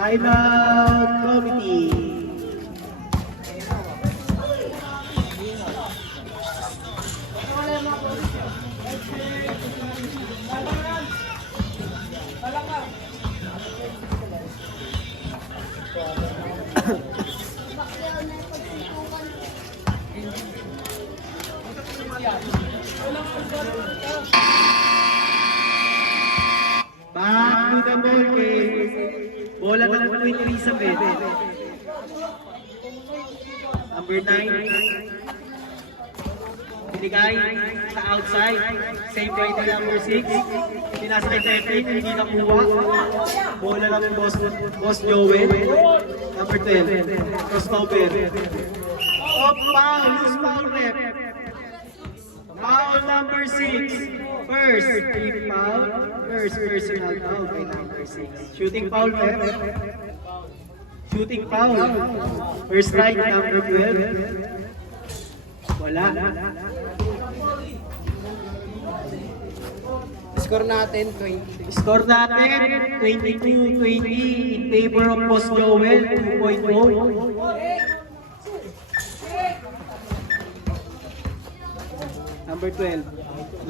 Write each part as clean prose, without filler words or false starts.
Timeout committee. Back to the ball game. Bola ng 23 sa bed. Number 9. Binigay sa outside. Same right na number 6. Pinasa kay Pepe, hindi nakuha. Bola ng Boss Joel. Number 12. Crossover. Oh, foul. Loose foul rep. Foul number 6. First, team foul. First personal foul by number 6. Shooting foul rep. Shooting foul. First strike, number 12. Wala. Score natin 20. Score natin 22-20 in favor of Boss Joel 2.0. Number 12.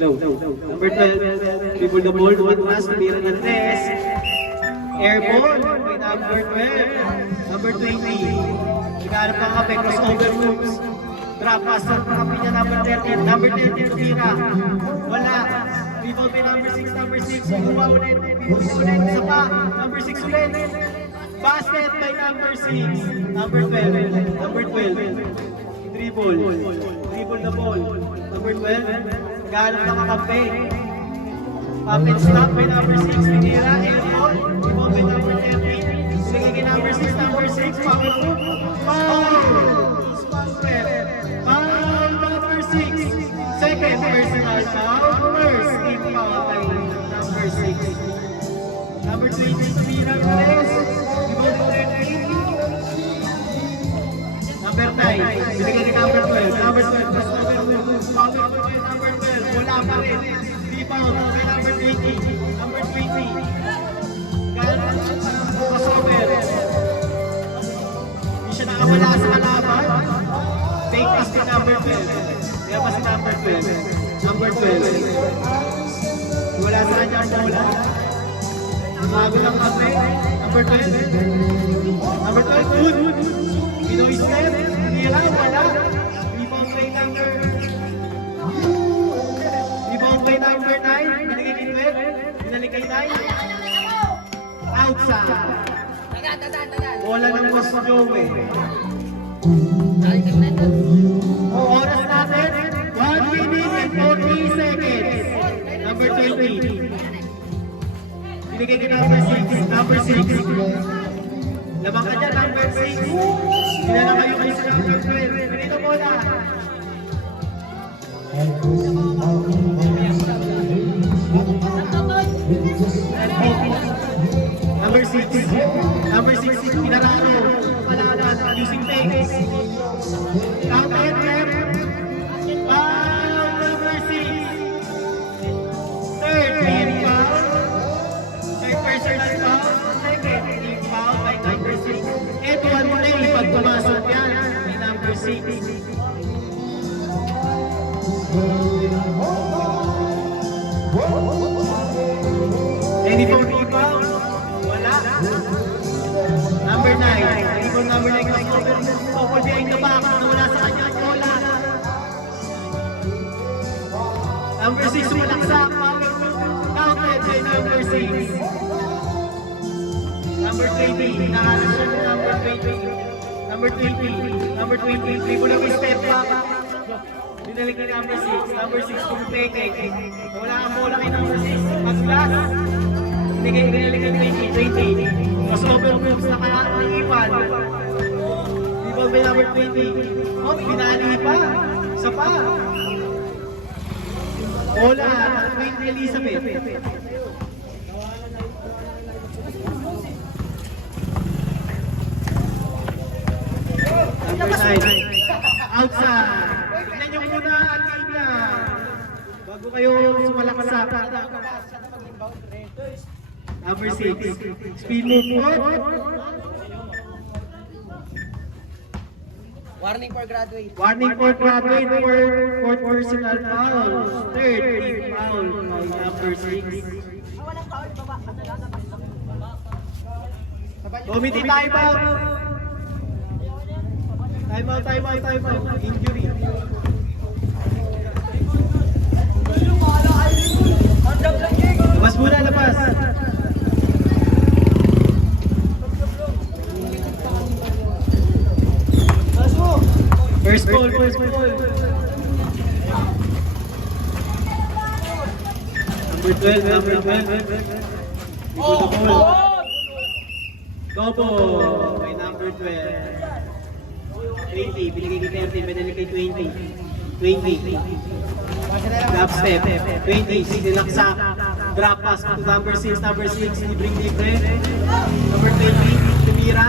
Low. Number 12. Dribble the ball. One pass. Tumira ng tres. Airball by number 12. Number 20. Naghanap ng kape. Crossover moves. Drop pass sa kape niya. Number 13. Number 13. Tumira. Wala. Rebound by number 6. Number 6. Kuha ulit. Isa pa. Number 6 ulit. Basket by number 6. Number 12. Number 12. Dribble. Dribble the ball. Number 12. Naghanap ng kakampi. Up and stop by number 6. Pinira. Airball. Rebound by number 13. Sinigay number 6. Number 6. Foul. Foul. Foul number 6. Second personal foul. First team foul by number 6. Number 20. Tumira Perez. Rebound by 13. Number 9. Binigay ni number 12. Number 12. Foul by number 12. Wala pa rin. Rebound by number 20. Number 20. Crossover. Hindi siya nakawala sa kalaban. Fake pass ni number 12. Kaya pa si number 12. Number 12. Wala sa kanya ang bola. Bago lang kasi. Number 12. Number 12. Good. Pinoy step. Hila. Wala. Rebound play number. Rebound play number 9. Binigay ni 12. Binalik kay 9. Outside. Bola ng Boss Joey. Oras natin, 1 minute and 40 seconds. Number 20. Binigay ni number 6. Number 6. Lamang ka dyan, number 6. Sinala kayo kayo sa number 12. Pinito bola. Number 6. Number 6. Pinarano. Palaban. Using takes. Counter rep. Foul number 6. Third team foul. Third personal foul. Second team foul by number 6. And one play pag pumasok yan ni number 6. Any foul foul? Wala. Number 9. Rebound number 9 crossover. Couple behind the back. Wala sa kanya ang bola. Number 6 malaksak. Counted by number 6. Number 20. Nahanap siya ng number 20. Number 20. Number 20. Dribble of step back. Dinalik ni number 6. Number 6 kumipeke. Wala ang bola kay number 6. Pag-glass. Binalik ang 20. Crossover moves na kaya ng ipan. Rebound by number 20. Oh, pinali pa. Isa pa. Bola. 20 Elizabeth. Number 9. Outside. Tignan nyo muna ang kanya. Bago kayo sumalakas sa Number 6. Speed move po. Warning for graduate. Warning for graduate for personal foul. Third team foul by number 6. Committee timeout. Timeout. Injury. Labas muna, labas. First ball. Number 12. Iko the ball. Gobo by number 12. 20, binigay kay 30, binigay kay 20. Drop step. 20, sinilaksa. Drop pass to number 6. Number 6, libre. Number 20, tumira.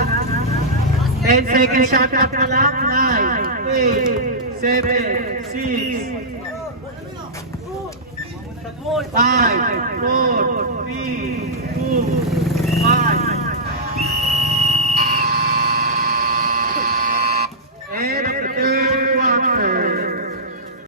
10 seconds shot clock na lang. 9, 8, 7, 6, 5, 4, 3, 2,